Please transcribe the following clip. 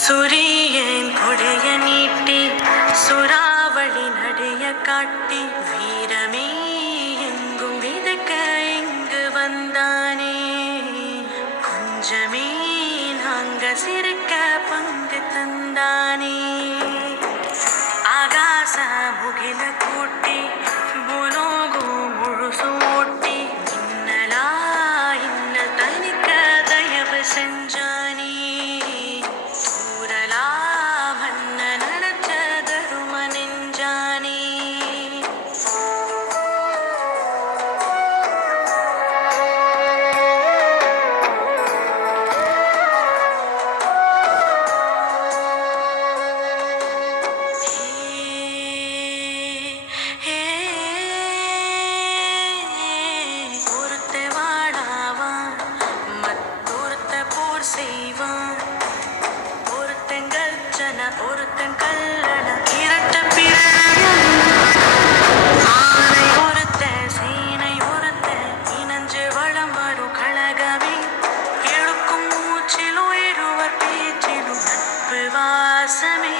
சூரியன் கொடைய நீட்டி சுறாவளி நடைய காட்டி வீரமே எங்கும் விதக்க இங்கு வந்தானே. கொஞ்சமே நாங்க சிரிக்க பங்கு தந்தானே. ஆகாச முகில கூட்டி பூலோகு முழுசு ஓட்டி இன்னலா இன்னல் தனிக்க தயவு செஞ்சானே. ஊரலா மன்ன நினைச்ச தரும நெஞ்சானே. ஒருத்த வாடாவான் மத்தொருத்த போர் செய்வான். ஒருத்தன் கர்ஜன ஒருத்தன் கல்லண இரட்ட பிறழம். ஆனை ஒருத்த சீனை ஒருத்த இனஞ்சு வளம் வரும் கழகமே. எழுக்கும் மூச்சிலும் இருவர் பேச்சிலும் நட்பு வாசமே.